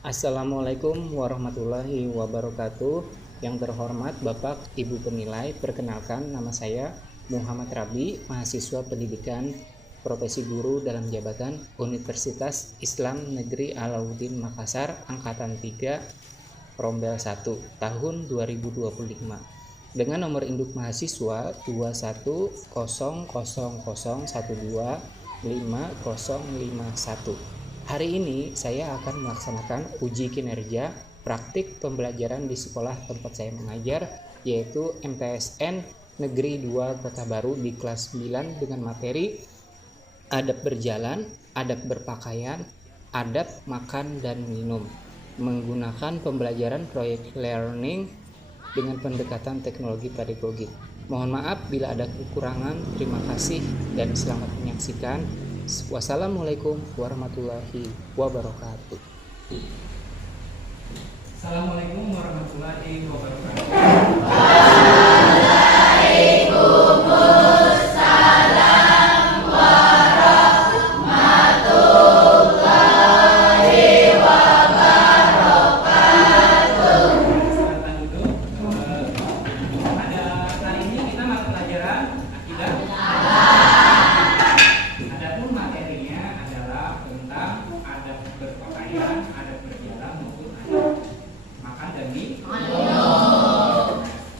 Assalamualaikum warahmatullahi wabarakatuh. Yang terhormat Bapak Ibu penilai, perkenalkan nama saya Muhammad Rabi, mahasiswa pendidikan profesi guru dalam jabatan Universitas Islam Negeri Alauddin Makassar, Angkatan 3, Rombel 1, tahun 2025. Dengan nomor induk mahasiswa 21000125051. Hari ini saya akan melaksanakan uji kinerja praktik pembelajaran di sekolah tempat saya mengajar, yaitu MTSN Negeri 2 Kota Baru di kelas 9 dengan materi adab berjalan, adab berpakaian, adab makan dan minum, menggunakan pembelajaran proyek learning dengan pendekatan teknologi pedagogik. Mohon maaf bila ada kekurangan. Terima kasih dan selamat menyaksikan. Wassalamualaikum warahmatullahi wabarakatuh. Assalamualaikum warahmatullahi wabarakatuh. Silakan duduk. Pada hari ini kita mata pelajaran akidah. Adapun materinya adalah tentang adab berpakaian, adab berjalan maupun adab makan dan minum.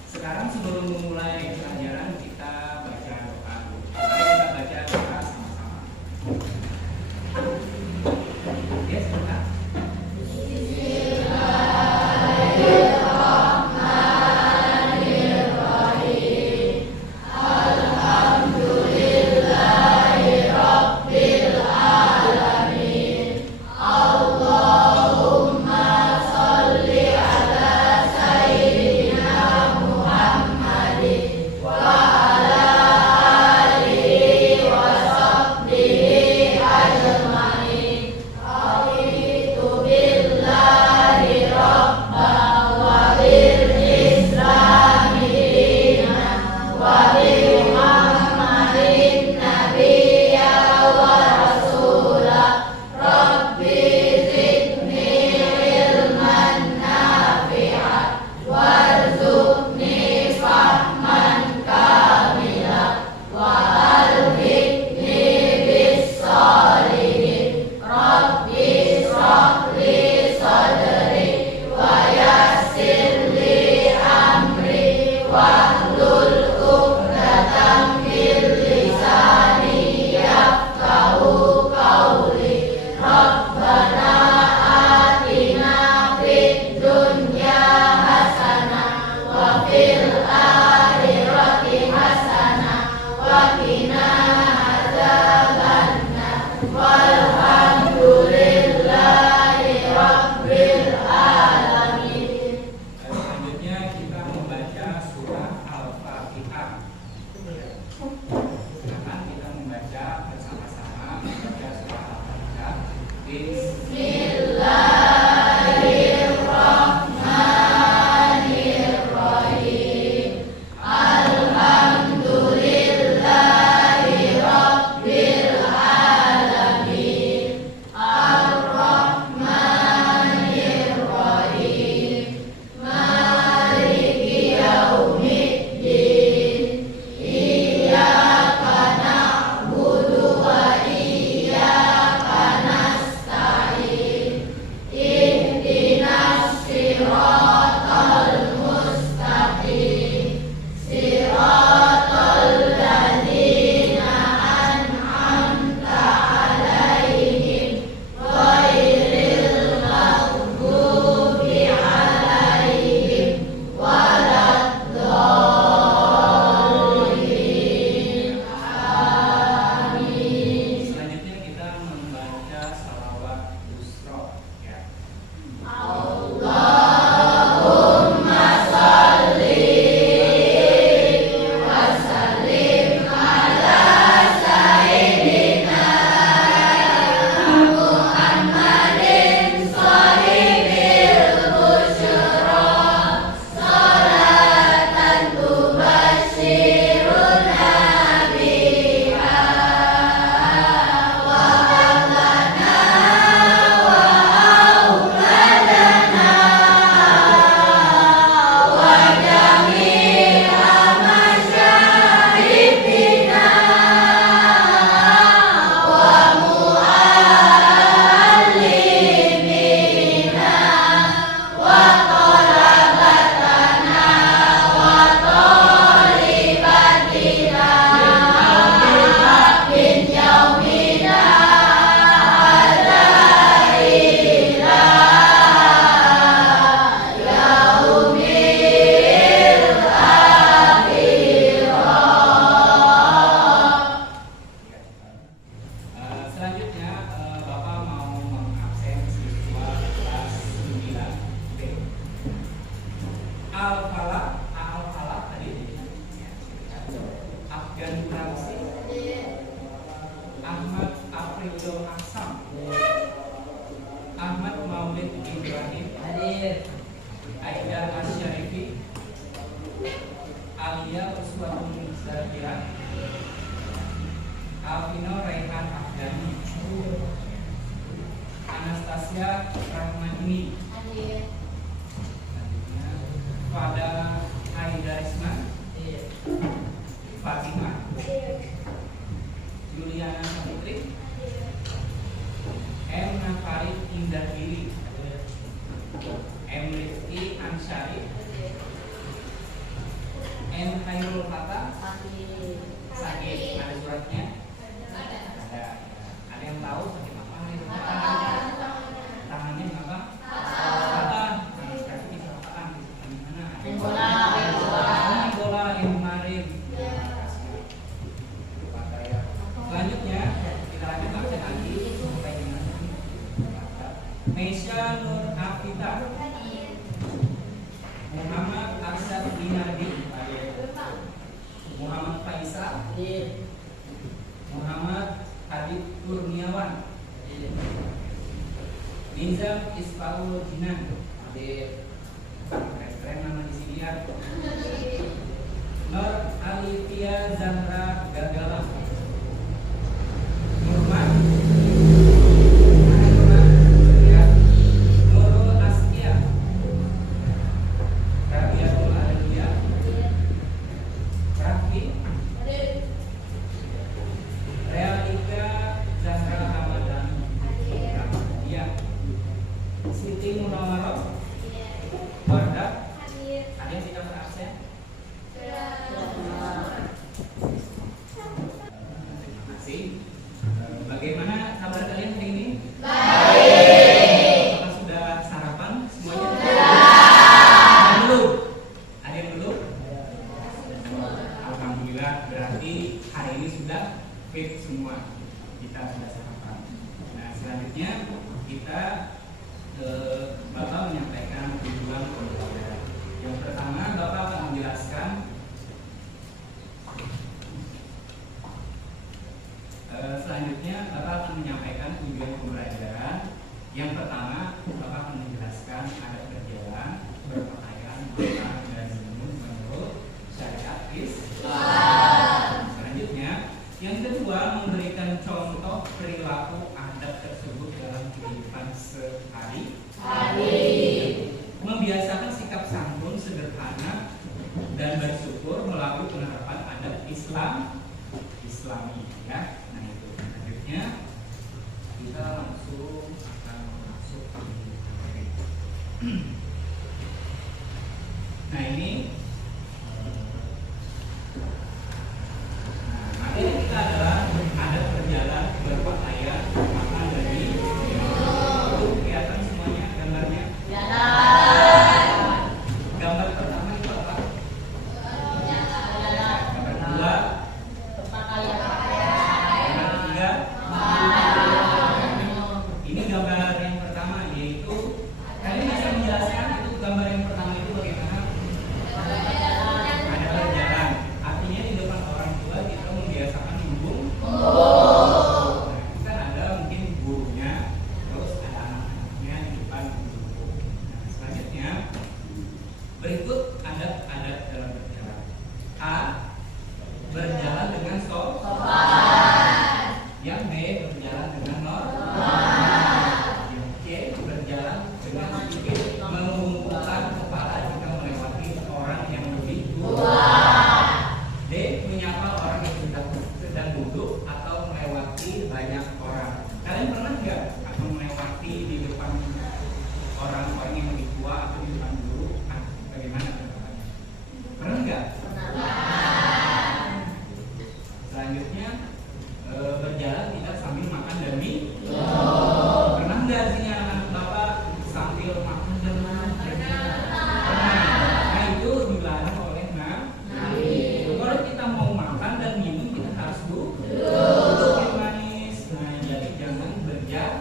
Sekarang Faizul Aksam, Ahmad Maulid Ibrahim, Aida Asyarifi, Alia Uswatun Zakira, Alvino Raihan Afdani, Anastasia Rahmani, Fada Haidarisman, Fatimah, Juliana Saputri, M. Nafarid Indahiri, M. Rifki Ansari, N. Khairul Fatah, sakit, ada suratnya? Ada. Ada yang tahu sakit apa? Tangannya apa? Patah. Berarti bisa apaan? Gimana? Bola yang kemarin. Selanjutnya kita lanjut absen lagi sampai dengan Meisya Nur Afita, Muhammad Arsyad Dinardi, Muhammad Faisal, Muhammad Habib Kurniawan, Nizam Isfaul Jinan, keren nama di sini ya. Nur Alifia Zahra Gagala, Nurman, Nurul Askia, Rabiatul Alia, Rafi, Realika Zahra Ramadhani, ya, Siti Munawarah, Wardah, ada yang tidak berabsen? Masih. Bagaimana kabar kalian hari ini? Baik. Apakah sudah sarapan semuanya? Sudah. Belum? Ada yang belum? Alhamdulillah, berarti hari ini sudah fit semua. Kita sudah sarapan. Nah, selanjutnya kita Bapak menyampaikan tujuan pembelajaran. Yang pertama, Bapak akan menjelaskan selanjutnya Bapak akan menyampaikan tujuan pembelajaran. Yang pertama, Bapak akan menjelaskan adat berjalan, berpakaian, makan dan minum menurut syariat Islam. Selanjutnya, yang kedua, memberikan contoh perilaku adat tersebut dalam kehidupan sehari-hari. Membiasakan sikap santun sederhana dan bersyukur melalui penerapan adat Islami, ya. Nah, itu selanjutnya kita langsung akan masuk ke materi. Nah, ini materi kita adalah adat berjalan, berpakaian, makan dan minum. Itu kelihatan semuanya gambarnya. Gambar pertama itu apa? Gambar kedua. Gambar ketiga. Ini gambar yang pertama, yaitu kalian bisa menjelaskan itu gambar yang pertama itu bagaimana? Ada berjalan. Artinya di depan orang tua kita membiasakan menghimbung. Nah, kan ada mungkin gurunya, terus ada anak-anaknya di depan guru. Nah, selanjutnya berikut adat-adat dalam berjalan. A. Berjalan dengan sopan. Yang B. Berjalan dengan normal. Yang C. Berjalan dengan sedikit mengumpulkan kepala jika melewati orang yang lebih tua. D. Menyapa orang yang sedang duduk atau melewati banyak orang. Kalian pernah nggak atau melewati di depan orang-orang yang lebih tua atau di depan guru? Bagaimana pendapatannya? Pernah nggak? Selanjutnya berjalan kita sambil makan dan minum. Pernah nggak sih anak bapak sambil makan dan minum? Pernah. Nah, itu dilarang oleh Nabi. Kalau kita mau makan dan minum kita harus duduk yang manis. Nah, jadi jangan berjalan.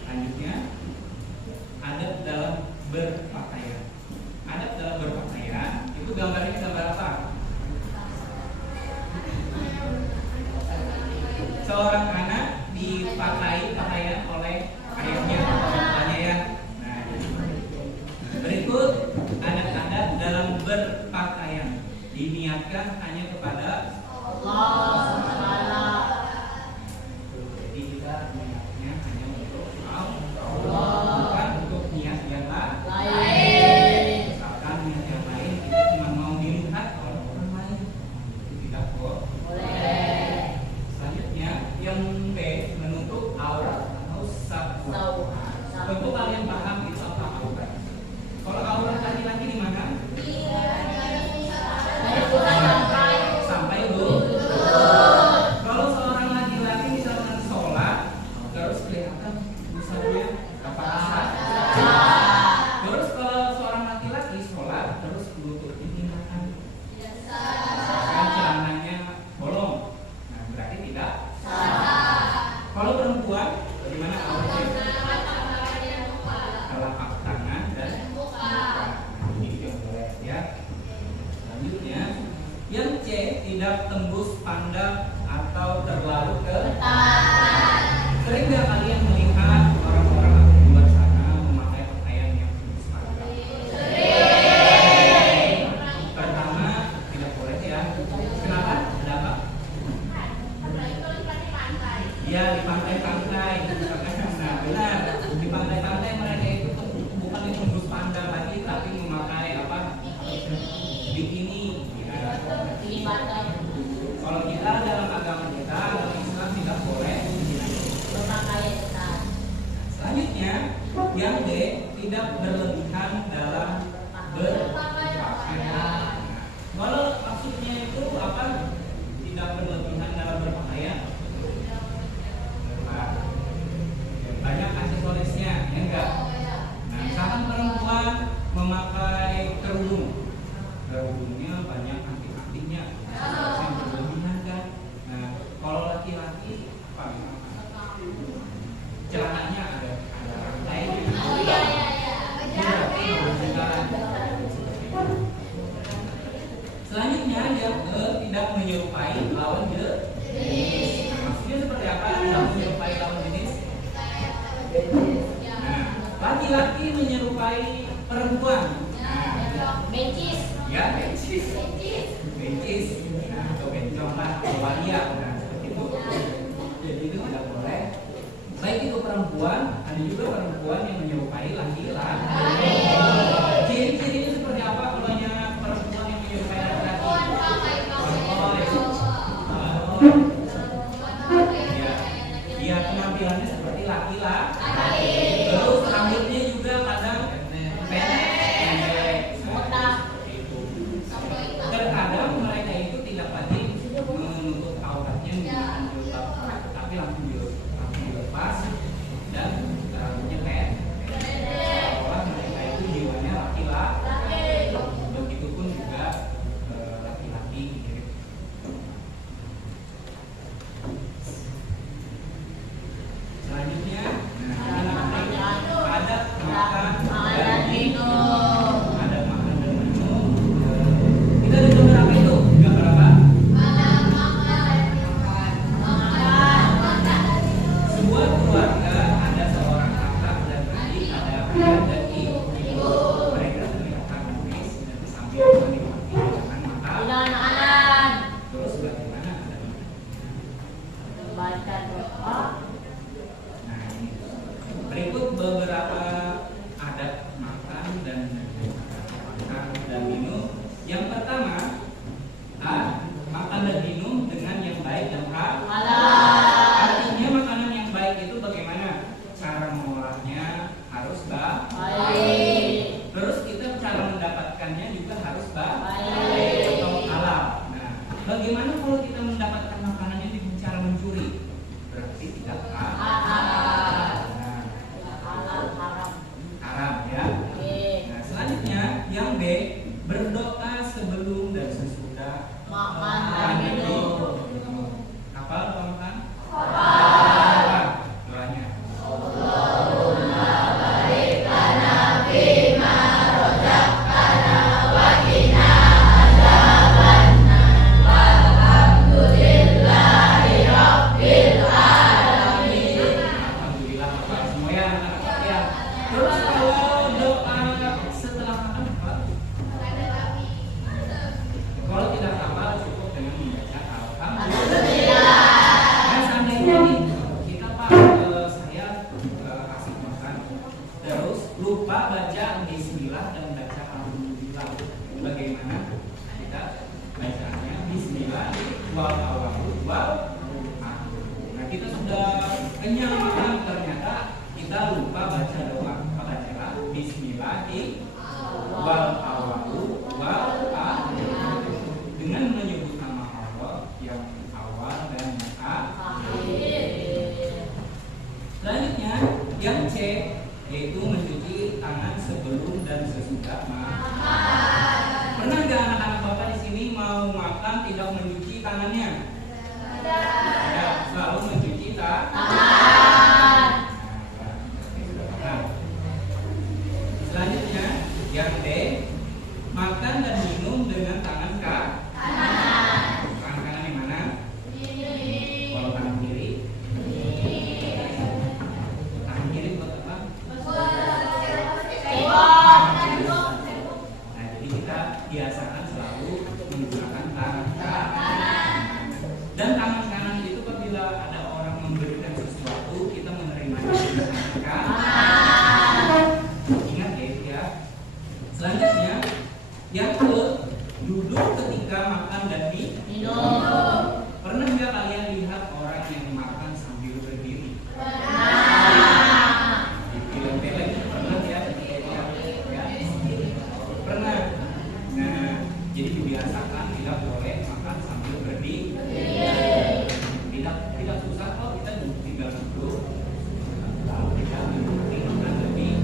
Selanjutnya adat dalam berpakaian. Adat dalam berpakaian itu gambarnya gambar apa? seorang anak dipakai pakaian oleh ayahnya atau bapaknya ya. Nah, berikut anak-anak dalam berpakaian diniatkan hanya kepada Allah. Jadi kita niatnya hanya untuk Allah, bukan untuk niat yang lain. Misalkan niat yang lain kita cuma mau dilihat oleh orang lain, itu tidak boleh. Selanjutnya yang B, menutup aurat atau satwa. Tentu kalian paham itu apa aurat. Kalau aurat laki-laki di mana? Sampai kalau seorang laki-laki misalkan sholat terus kelihatan busanya apa? Terus kalau seorang laki-laki sholat terus lututnya kelihatan, kan celananya bolong, nah berarti tidak. Kalau perempuan bagaimana auratnya? Telapak tangan dan muka. Ini juga boleh ya. Selanjutnya yang C, tidak tembus pandang atau terlalu ke depan. Sering nggak kalian melihat orang-orang di luar sana memakai pakaian yang tembus pandang? Sering. Pertama, tidak boleh ya. Kenapa? Ada apa? Ya, di pantai-pantai. Nah, benar. Di pantai-pantai mereka itu bukan tembus pandang lagi, tapi memakai apa? Bikini. Kalau kita dalam agama kita, dalam Islam tidak boleh berpakaian ketat. Selanjutnya, yang D, tidak berlebihan dalam berpakaian. Kalau maksudnya itu apa? Tidak berlebihan dalam berpakaian. Banyak aksesorisnya, ya enggak? Nah, misalkan perempuan memakai kerudung, kerudungnya banyak anting-antingnya, yang berlebihan kan. Nah, kalau laki-laki apa? Celananya ada rantai. Selanjutnya yang E, tidak menyerupai lawan jenis. Maksudnya seperti apa? Tidak menyerupai lawan jenis. Nah, laki-laki menyerupai perempuan. Bencis. Ya, bencis. Nah, atau bencong lah, waria. Nah, seperti itu. Jadi itu tidak boleh. Baik itu perempuan, ada juga perempuan yang menyerupai laki-laki. Ciri-cirinya seperti apa kalau perempuan yang menyerupai laki-laki? Ya, penampilannya seperti laki-laki. Terus rambutnya juga kadang pendek. Terkadang mereka itu tidak wajib menutup auratnya menggunakan jilbab, tapi langsung dilepas dan rambutnya pendek. Seolah mereka itu jiwanya laki-laki. Begitupun juga laki-laki. Selanjutnya, ada makan dan minum. Ada makan dan minum. Kita ada gambar apa itu? Gambar apa? Sebuah keluarga ada seorang kakak dan adik, ada ayah dan ibu. Mereka terlihat manis dan sambil menikmati dengan makan. Terus bagaimana? Baca doa. Nah, ini berikut beberapa adat makan dan minum. Yang pertama, makan dan minum dengan yang baik dan halal. Artinya makanan yang baik itu bagaimana? Cara mengolahnya harus baik. Terus kita cara mendapatkannya juga harus baik atau halal. Nah, bagaimana kalau kita mendapatkan makanannya dengan cara mencuri? Berarti tidak halal. Haram ya. Nah, selanjutnya yang B, berdoa sebelum dan sesudah Makan dan minum. Hafal teman-teman? Hafal. Doanya. Allahumma barik lana fima razaqtana wa qina adzabannar. Walhamdulillahi rabbil wal awalu wal akhir. Nah, kita sudah kenyang makan, ternyata kita lupa baca doa. Apa cara? Bismillahi wal awalu wal akhir. Dengan menyebut nama Allah yang awal dan akhir. Selanjutnya yang C yaitu mencuci tangan sebelum dan sesudah makan. Pernah nggak anak-anak bapak di sini mau makan tidak mencuci tangannya? Ya, selalu mencuci tangan. Nah, selanjutnya yang D, makan dan minum dengan tangan kanan. Tangan kanan yang mana? Kalau tangan kiri? Tangan kiri buat apa? Nah, jadi kita biasakan selalu menggunakan tangan kanan. Dan tangan kanan itu apabila ada orang memberikan sesuatu, kita menerimanya dengan tangan kanan. Ingat ya. Selanjutnya, yang ke duduk ketika makan dan minum. Pernah nggak kalian lihat orang yang makan sambil berdiri? Di film-film pernah ya? Pernah. Nah, jadi dibiasakan tidak boleh makan sambil berdiri. Tidak susah kok, kita tinggal duduk. Lalu kita menikmati makan lebih.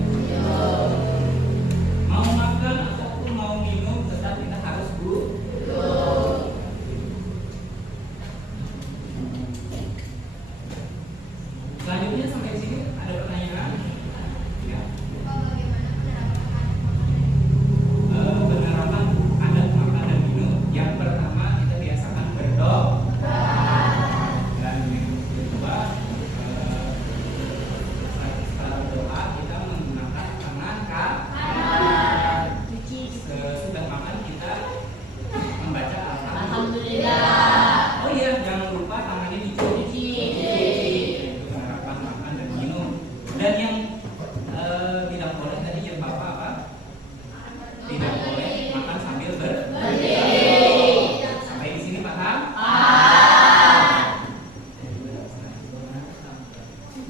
Mau makan ataupun mau minum tetap kita harus duduk. Selanjutnya sampai sini ada pertanyaan? Ya. Penerapan adat makan dan minum. Yang pertama kita biasakan berdoa. Dan yang kedua setelah berdoa kita menggunakan tangan kanan. Sesudah makan kita membaca alhamdulillah. Oh iya, jangan lupa tangannya dicuci. Itu penerapan makan dan minum. Dan yang tidak boleh tadi yang Bapak apa? Tidak boleh makan sambil berdiri. Sampai di sini paham?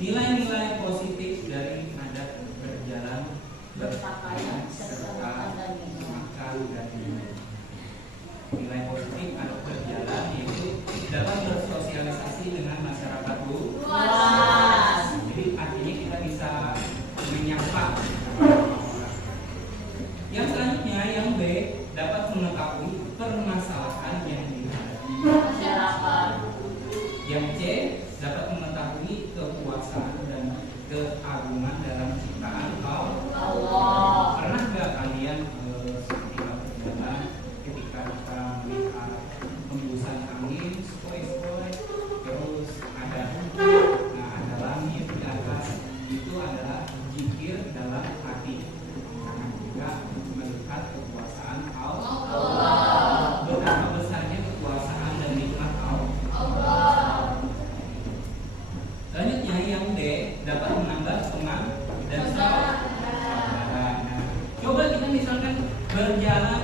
Nilai-nilai positif dari adat berjalan berpakaian serta makan dan minum. Nilai positif adat berjalan yaitu dapat bersosialisasi dengan masyarakat luas. Jadi artinya kita bisa menyapa orang. Yang selanjutnya yang B, dapat mengetahui permasalahan yang dihadapi masyarakat. Yang C, dapat mengetahui kekuasaan dan keagungan dalam ciptaan Allah. Pernah nggak kalian ketika berjalan, ketika kita melihat hembusan angin, sepoi-sepoi, terus ada ada langit di atas, itu adalah zikir dalam hati. Karena kita melihat kekuasaan Allah. Betapa besarnya kekuasaan dan nikmat Allah. Selanjutnya yang D, dapat menambah semangat dan sabar. Nah, coba kita misalkan berjalan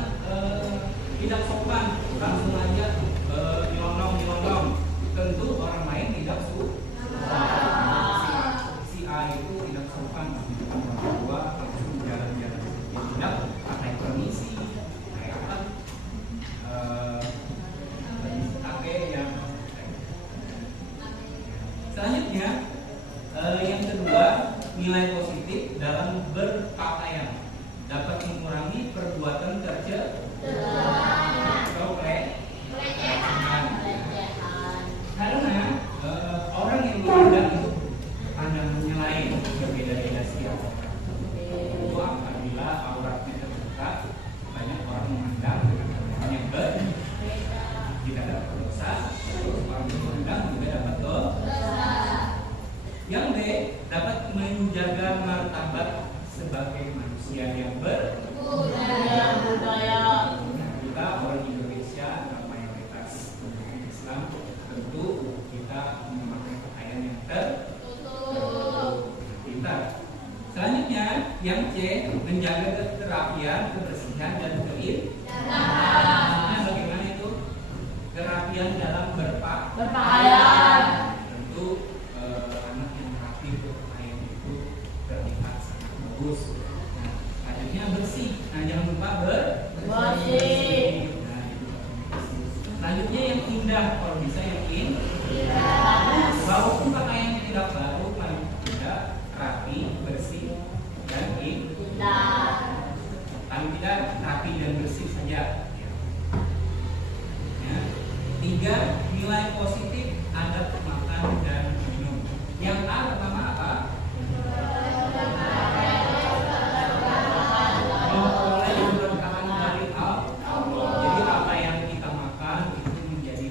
tidak sopan, langsung aja nyelonong. Tentu orang lain tidak suka. Si A itu tidak sopan, orang tua langsung jalan-jalan. Tidak pakai permisi, kayak apa? Pakai yang. Selanjutnya, yang kedua, nilai positif dalam berpakaian dapat mengurangi perbuatan tercela. Karena orang yang memandang itu pandangannya lain, berbeda-beda siapa. Itu apabila auratnya terbuka, banyak orang memandang dengan pandangan yang berbeda, tidak dapat dosa, terus orang memandang juga dapat dosa. Yang B, dapat menjaga martabat sebagai manusia yang berbudaya. Kita orang Indonesia mayoritas Islam, tentu kita memakai pakaian yang tertutup. Pintar. Selanjutnya yang C, menjaga kerapian, kebersihan dan keindahan. Nah, bagaimana itu kerapian dalam Berpakaian. Tentu anak yang rapi berpakaian itu terlihat sangat bagus. Nah, selanjutnya bersih. Nah, jangan lupa Bersih. Nah, itu. Selanjutnya yang indah, kalau bisa yang Indah. walaupun pakaiannya tidak baru, paling tidak rapi, bersih, dan Indah. paling tidak rapi dan bersih saja. Ya. 3. Nilai positif adab makan dan minum. Yang A pertama apa? Memperoleh keberkahan dari Allah. Jadi apa yang kita makan itu menjadi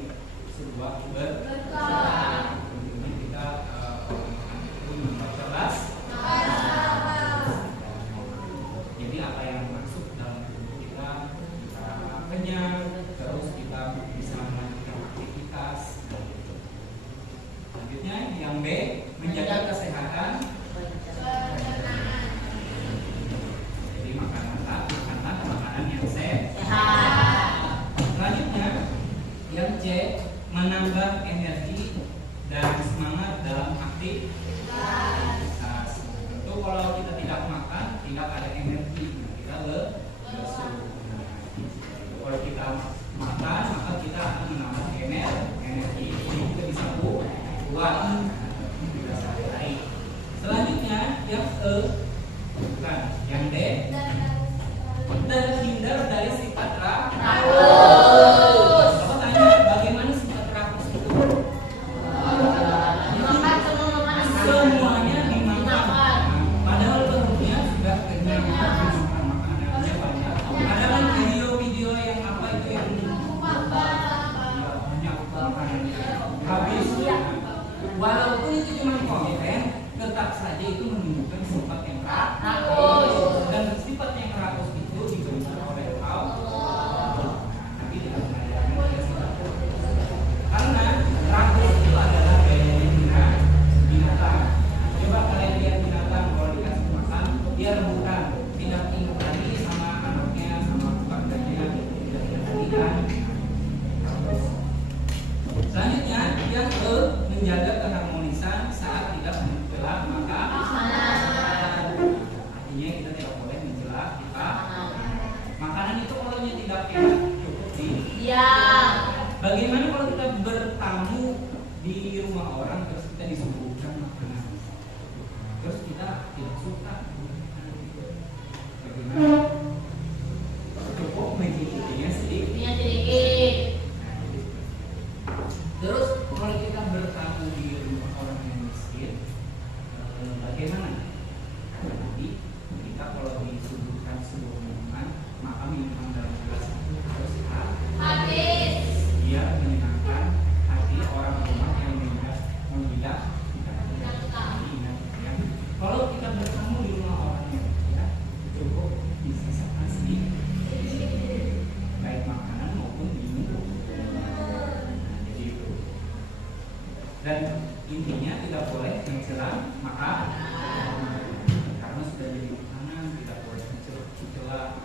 sebuah berkah. Tentunya kita makan itu membaca las. Jadi apa yang masuk dalam tubuh kita kenyang, terus kita bisa melanjutkan aktivitas. Selanjutnya yang B, menjaga kesehatan. Jadi makanlah makanan yang sehat. Selanjutnya yang C, menambah energi dan semangat dalam aktivitas. Tentu kalau kita tidak makan, tidak ada energi, kita lesu. Kalau kita makan, maka kita akan menambah energi. Ini juga bisa kuat, bisa sehari-hari. Selanjutnya yang E, bukan, yang D, terhindar dari sifat rakus. Apa tanya, bagaimana sifat rakus itu? Dimakan semua makanan. Semuanya dimakan. Padahal perutnya sudah kenyang, makan makanannya banyak. Ada kan video-video yang apa itu yang banyak makanannya habis. Walaupun itu cuma konten, tetap saja itu menunjukkan sifat yang rakus. Dan sifat yang rakus itu diberikan oleh Allah. Nanti dalam pelajaran kita sifat. Karena rakus itu adalah gaya binatang. Coba kalian lihat binatang kalau dikasih makan, dia rebutan, tidak ingat lagi sama anaknya, sama keluarganya, tidak ingat lagi kan. Selanjutnya yang ke menjaga keharmonisan saat tidak mencela maka artinya kita tidak boleh mencela kita. Makanan itu kalau tidak enak cukup di. Bagaimana kalau kita bertamu di rumah orang terus kita disuguhkan makanan, terus kita tidak suka, bagaimana? Cukup mencicipinya sedikit. Terus kalau kita bertamu di rumah orang yang miskin, bagaimana? Jadi kita kalau disuguhkan sebuah minuman, maka minuman dalam gelas itu harus habis. Dia menyenangkan hati orang rumah yang menghidak. Kalau kita bertemu di rumah orang yang kaya, cukup disisakan sedikit, baik makanan maupun minum. Jadi itu. Dan intinya tidak boleh mencela karena sudah jadi makanan, tidak boleh mencela.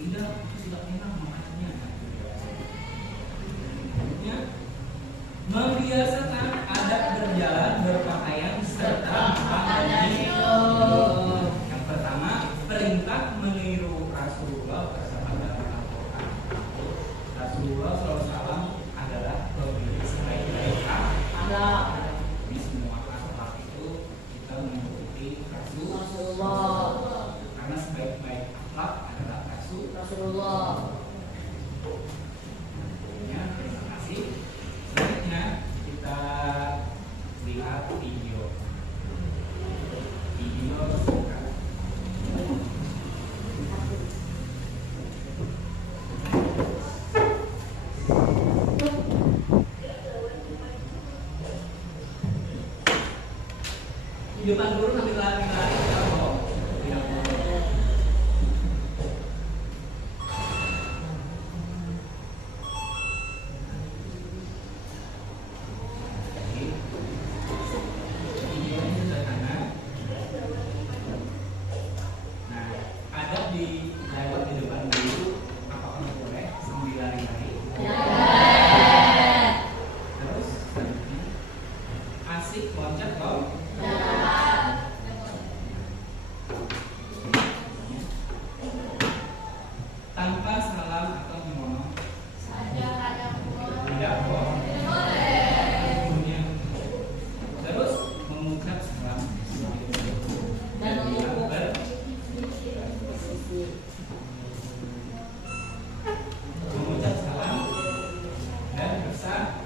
Tidak, itu tidak enak makanannya. Selanjutnya, membiasakan adab berjalan, berpakaian, serta makan dan minum. Yang pertama, perintah meniru Rasulullah bersama dalam Al-Quran. Rasulullah SAW adalah pemilik sebaik-baik akhlak. Di semua akhlak itu kita mengikuti Rasulullah. Karena sebaik-baik akhlak adalah Rasulullah. Terima kasih. Selanjutnya kita lihat video singkat. Di depan guru sambil lari-lari tidak bohong. Tidak bohong. Tidak boleh. Terus mengucap salam Dan mengukuh. Mengucap salam dan bersalam.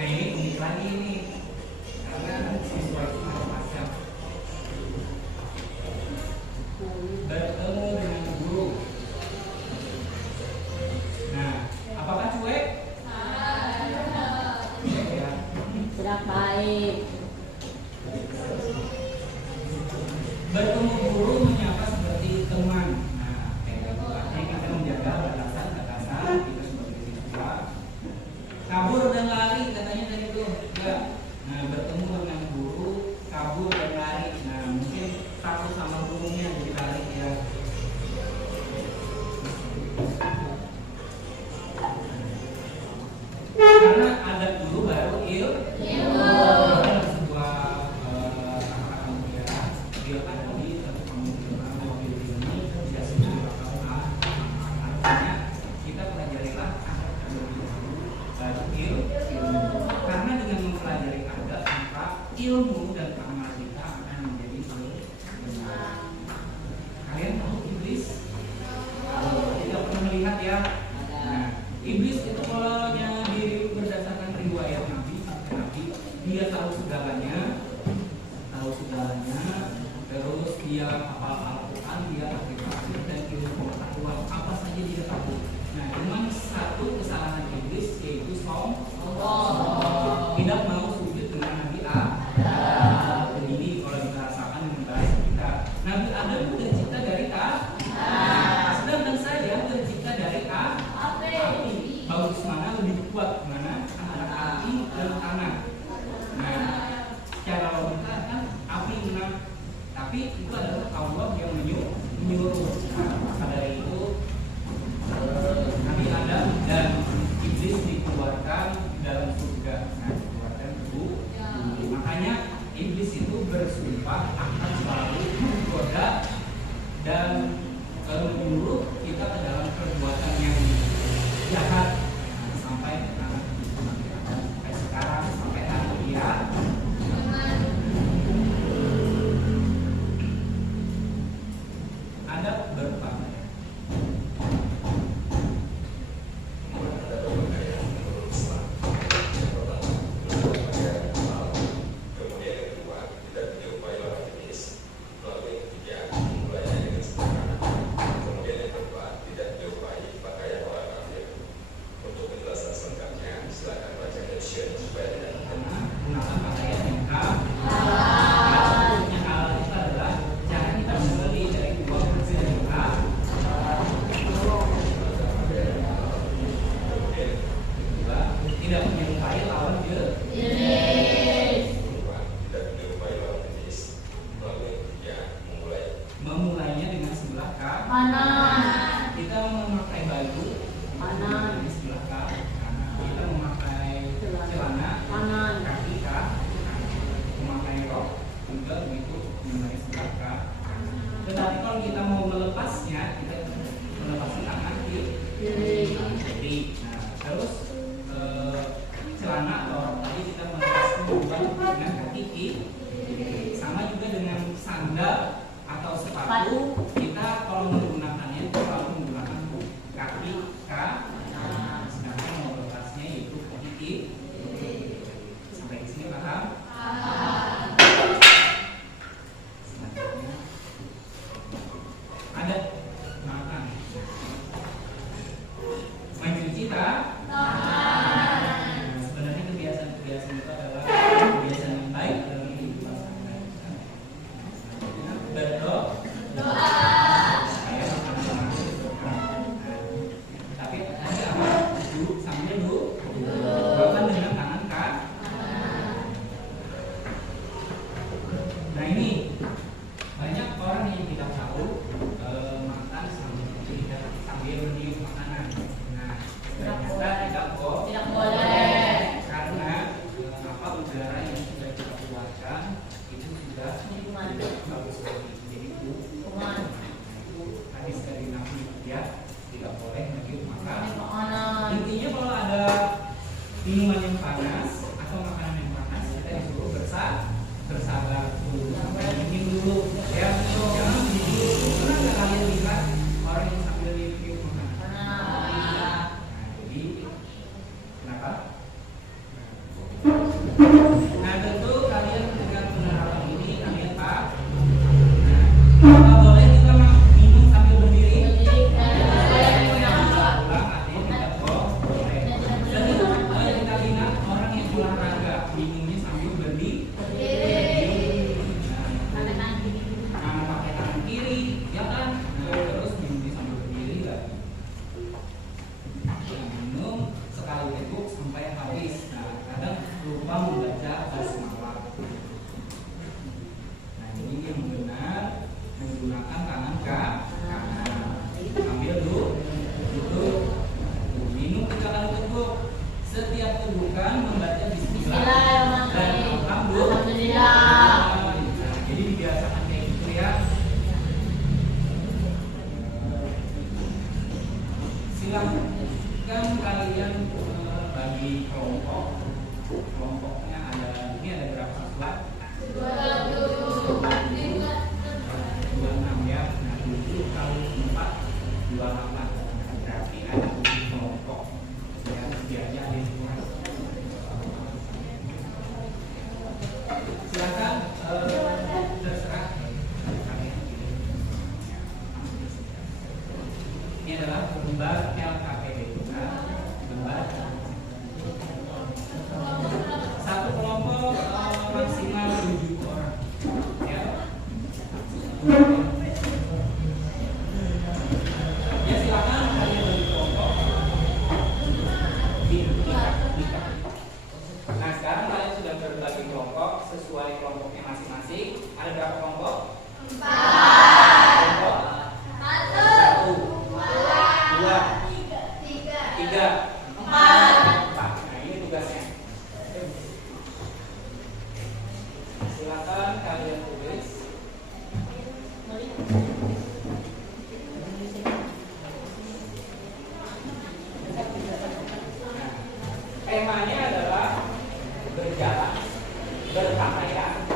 Nah ini unik lagi nih, karena siswa itu macam-macam. Bertemu dengan guru. Nah, apakah cuek? Cuek ya. Tidak baik. Bertemu guru menyapa seperti teman. Nah, artinya kita menjaga batasan-batasan kita sebagai siswa. Kabur dan lari katanya tadi tuh, enggak. Nah, bertemu dengan guru, kabur dan lari. Nah, mungkin takut sama gurunya jadi lari ya. Karena ada guru baru ilmu. Dalam sebuah kata-kata mutiara, dia ada di satu pemikiran mobil ini tidak semua artinya kita pelajarilah adat terlebih dahulu baru ilmu. Karena dengan mempelajari adat maka ilmu dan amal kita akan menjadi benar. Kalian tahu iblis? Tidak pernah melihat ya. Nah, iblis itu kalau berdasarkan riwayat Nabi, dia tahu segalanya, terus dia hafal Al-Quran, dia ahli tafsir dan ilmu pengetahuan apa saja dia tahu. Nah, cuman satu kesalahan iblis yaitu tidak mau sujud dengan Nabi Adam. Ini kalau kita rasakan dengan bahasa kita, Nabi Adam itu tercipta dari sedangkan saya tercipta dari api. Bagus mana lebih kuat mana antara api dan tanah. Nah, secara logika kan api menang, tapi itu adalah Allah yang menyuruh. Nah, maka dari itu Nabi Adam dan iblis dikeluarkan dalam surga. Nah, dikeluarkan ke bumi. Makanya iblis itu bersumpah akan selalu menggoda dan menyuruh kita ke dalam perbuatan yang jahat sampai sampai sekarang sampai hari ini ada beberapa orang yang sambil review mana? Pernah. Nah, jadi kenapa? Nah, tentu kalian dengan penerapan ini kalian Pak. Nah, apa boleh juga minum sambil berdiri? Ulang artinya tidak boleh. Jadi kita lihat orang yang olahraga minumnya sambil berdiri. Nah, pakai tangan kiri, ya kan? Nah, terus minumnya sambil berdiri lagi. Minum sekali teguk sampai habis. Nah, kadang lupa membaca basmalah. Nah, jadi yang benar menggunakan tangan kanan. Ambil dulu, duduk, minum 3 kali teguk. Setiap tegukan membaca bismillah dan alhamdulillah. Nah, jadi dibiasakan kayak gitu ya. Silahkan kalian bagi kelompok. Kelompoknya ada, ini ada berapa siswa? 26 ya. Nah, 7 kali 4 28. Berarti ada 7 kelompok. Ya, biasanya ada semua. Silakan terserah kalian pilih. Ini adalah lembar LKPD. Lembar satu kelompok maksimal 7 orang. Ya. Ya silakan kalian bagi kelompok. Nah sekarang kalian sudah berbagi kelompok sesuai kelompoknya masing-masing. Ada berapa kelompok? 4. Kelompok? 1, 2, 3, 4. Nah ini tugasnya. Silakan kalian tulis. Temanya adalah berjalan, berpakaian,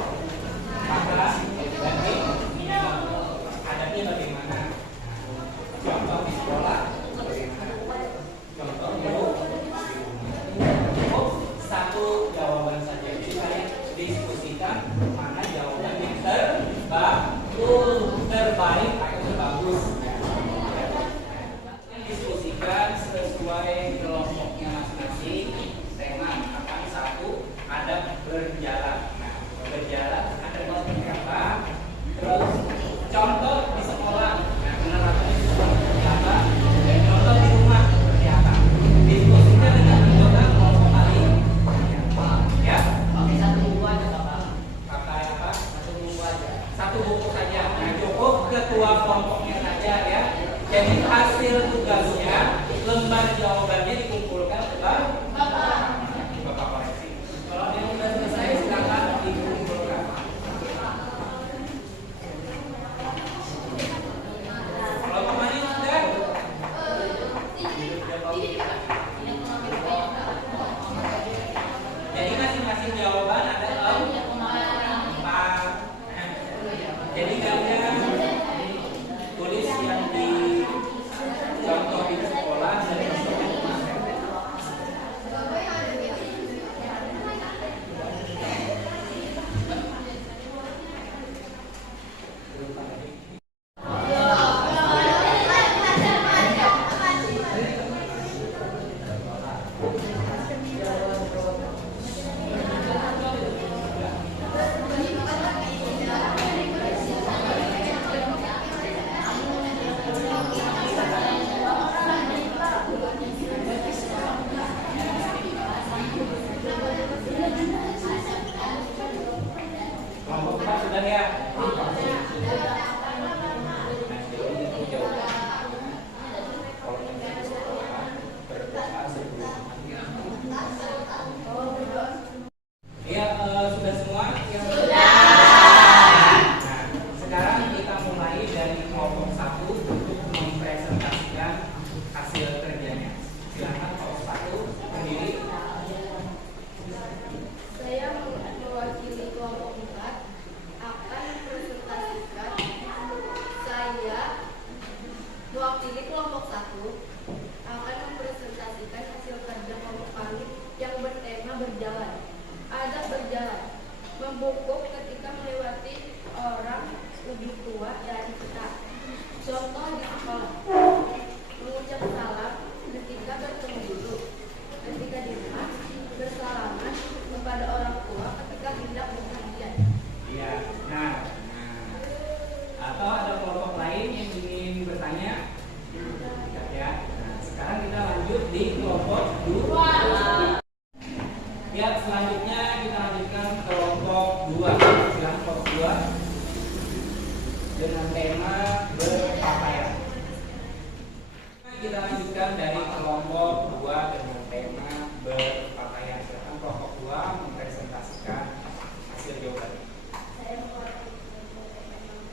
maka berarti adabnya bagaimana? Contoh di sekolah, bagaimana? Contoh di rumah. Cukup satu jawaban saja. Jadi kalian diskusikan mana jawaban yang terbaik atau terbagus. Diskusikan sesuai kelompoknya masing-masing. Tema misalkan 1 adab berjalan. Nah, berjalan ada seperti apa? Terus contoh di sekolah. Nah, penerapannya di sekolah seperti apa? Dan contoh di rumah seperti apa? Diskusikan dengan anggota kelompok kalian. Ya? Pakai satu buku aja Bapak. Pakai apa? Satu buku aja. Satu buku saja. Nah, cukup ketua kelompoknya saja ya. Jadi hasil tugasnya lembar jawabannya dikumpulkan ke Bapak koreksi. Kalau yang sudah selesai silakan dikumpulkan. Kalau kemarin sudah jadi masing-masing jawaban ada 4. Jadi kalian tulis yang di contoh di sekolah dan Mewakili kelompok 1 akan mempresentasikan hasil kerja kelompok kami yang bertema berjalan. Adab berjalan, membungkuk ketika melewati orang lebih tua dari kita. Contoh di sekolah, mengucap salam ketika bertemu guru. Ketika di rumah, bersalaman kepada orang tua ketika hendak berpergian. Iya. Nah, atau ada kelompok lain yang ingin bertanya? Ya. Nah, sekarang kita lanjut di kelompok 2. Ya, selanjutnya kita lanjutkan kelompok 2. Silakan kelompok 2 dengan tema berpakaian. Kita lanjutkan dari kelompok 2 dengan tema berpakaian. Silakan kelompok 2 mempresentasikan hasil jawaban. Saya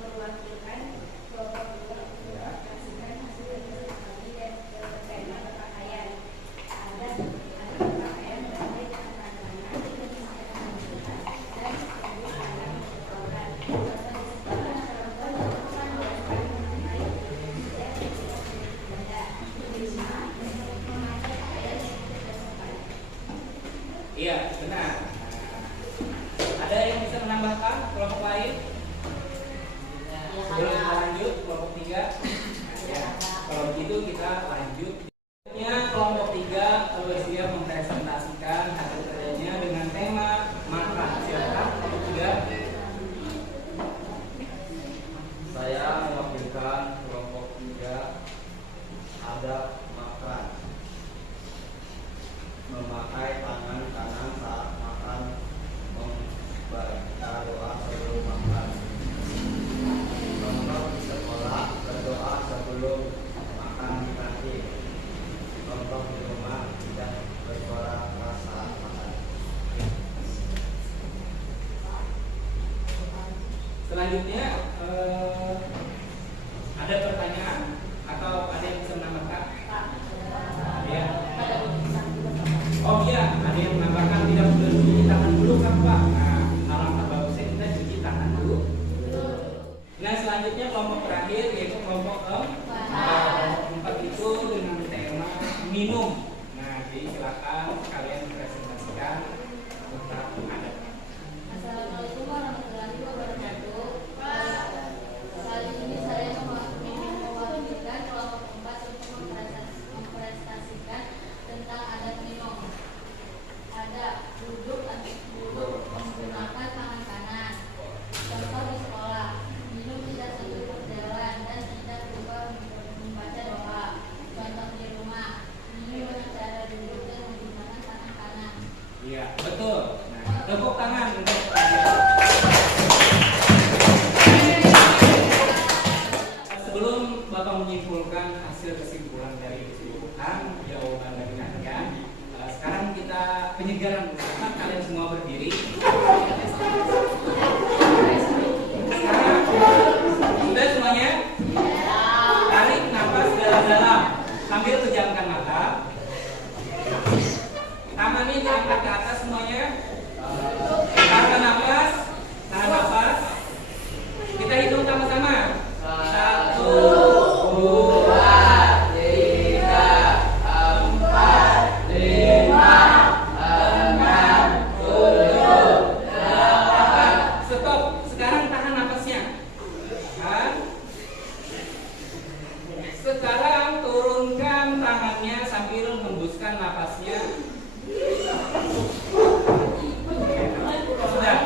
mewakilkan kelompok 2 mempresentasikan hasil kerja kami dan bertema berpakaian. Ada berpakaian berbagai tantangan dan Iya, benar. Ada yang bisa menambahkan kelompok lain? Sebelum kita lanjut kelompok 3. Ya, kalau begitu kita lanjut. Kelompok 3 bersiap mempresentasikan hasil kerjanya dengan tema makan. Silakan kelompok 3. Saya mewakilkan kelompok 3 adab makan. Memakai tangan kanan saat makan, membaca doa sebelum makan. Contoh di sekolah, berdoa sebelum makan di kantin. Contoh di rumah, tidak bersuara keras saat makan. Selanjutnya ada pertanyaan atau ada yang bisa menambahkan? Ya. Oh iya, ada yang menambahkan tidak boleh cuci tangan dulu kan Pak? Nah, alangkah bagusnya kita cuci tangan dulu. Nah, selanjutnya kelompok terakhir yaitu kelompok 4. Kelompok 4 itu dengan tema minum. Nah, jadi silakan kalian presentasikan tentang adat. Assalamualaikum warahmatullahi wabarakatuh. Kali ini saya mewakilkan kelompok 4 untuk mempresentasikan tentang adat minum. Ada duduk menggunakan tangan kanan. Contoh di sekolah, minum tidak sambil berjalan dan tidak lupa membaca doa. Contoh di rumah, minum dengan cara duduk dan menggunakan tangan kanan. Iya, betul. Nah, tepuk tangan untuk sebelum Bapak menyimpulkan hasil kesimpulan dari keseluruhan jawaban dari kalian, sekarang kita penyegaran bersama. Kalian semua berdiri. Sekarang sudah semuanya? Tarik nafas dalam-dalam sambil pejamkan mata. Tangannya diangkat ke atas semuanya. Tahan nafas, tahan nafas. Kita hitung sama-sama. 1, 2, 3, 4, 5, 6, 7, 8. Stop. Sekarang tahan nafasnya. Tahan. Sekarang turunkan tangannya sambil hembuskan nafasnya. Sudah.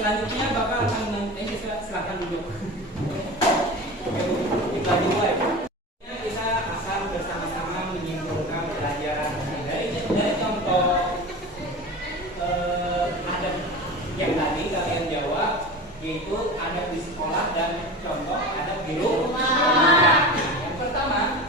Selanjutnya Bapak akan silakan duduk. Kita mulai. Kita akan bersama-sama menyimpulkan pelajaran dari contoh adab yang tadi kalian jawab, yaitu adab di sekolah dan contoh adab di rumah. Yang pertama,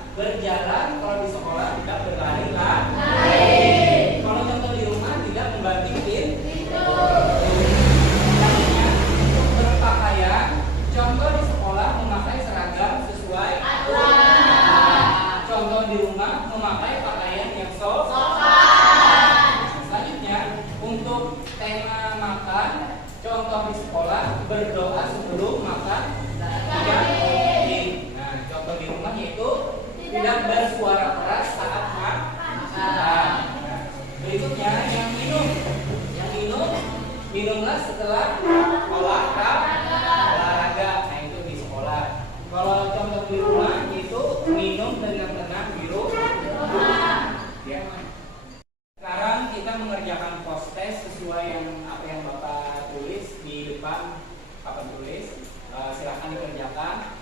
dilakukan